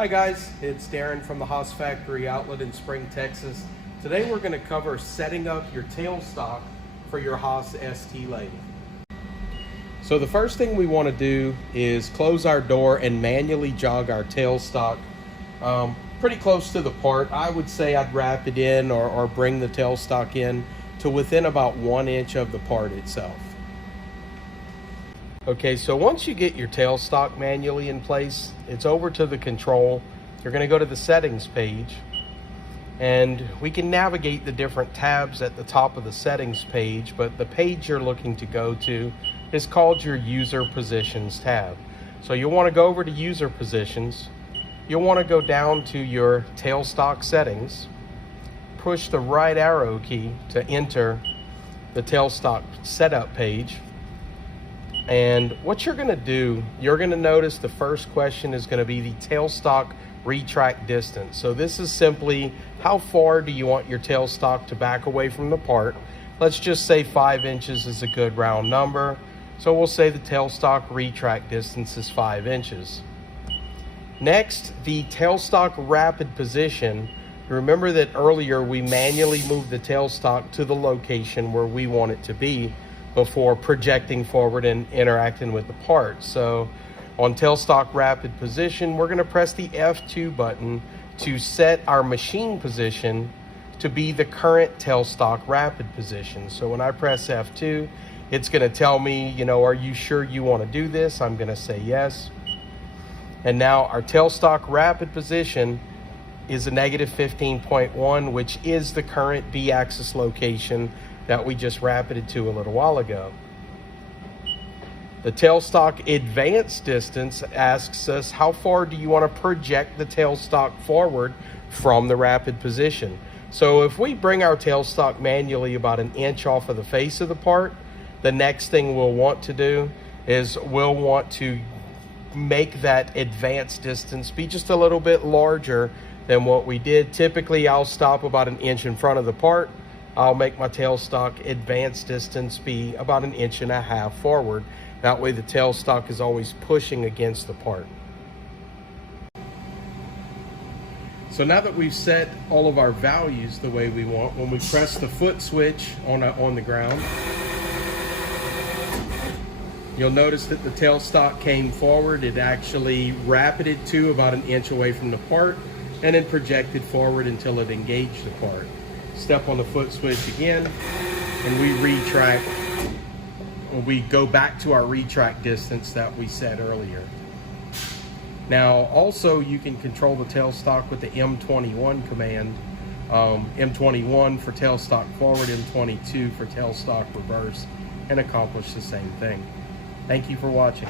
Hi guys, it's Darren from the Haas Factory Outlet in Spring, Texas. Today we're going to cover setting up your tailstock for your Haas ST lathe. So the first thing we want to do is close our door and manually jog our tailstock pretty close to the part. I would say I'd wrap it in or bring the tailstock in to within about 1 inch of the part itself. Okay, so once you get your tailstock manually in place, it's over to the control. You're going to go to the settings page, and we can navigate the different tabs at the top of the settings page, but the page you're looking to go to is called your user positions tab. So you'll want to go over to user positions. You'll want to go down to your tailstock settings, push the right arrow key to enter the tailstock setup page. And what you're going to do, you're going to notice the first question is going to be the tailstock retract distance. So this is simply how far do you want your tailstock to back away from the part. Let's just say 5 inches is a good round number. So we'll say the tailstock retract distance is 5 inches. Next, the tailstock rapid position. Remember that earlier we manually moved the tailstock to the location where we want it to be before projecting forward and interacting with the part. So on tailstock rapid position, we're going to press the F2 button to set our machine position to be the current tailstock rapid position. So when I press F2, it's going to tell me, are you sure you want to do this? I'm going to say yes. And now our tailstock rapid position is a -15.1, which is the current B-axis location that we just rapided to a little while ago. The tailstock advance distance asks us how far do you want to project the tailstock forward from the rapid position. So if we bring our tailstock manually about 1 inch off of the face of the part, the next thing we'll want to do is we'll want to make that advance distance be just a little bit larger than what we did. Typically I'll stop about 1 inch in front of the part. I'll make my tailstock advance distance be about 1.5 inches forward. That way the tailstock is always pushing against the part. So now that we've set all of our values the way we want, when we press the foot switch on the ground, you'll notice that the tailstock came forward. It actually rapided to about 1 inch away from the part and then projected forward until it engaged the part. Step on the foot switch again, and we retract. We go back to our retract distance that we set earlier. Now, also you can control the tailstock with the M21 command. M21 for tailstock forward, M22 for tailstock reverse, and accomplish the same thing. Thank you for watching.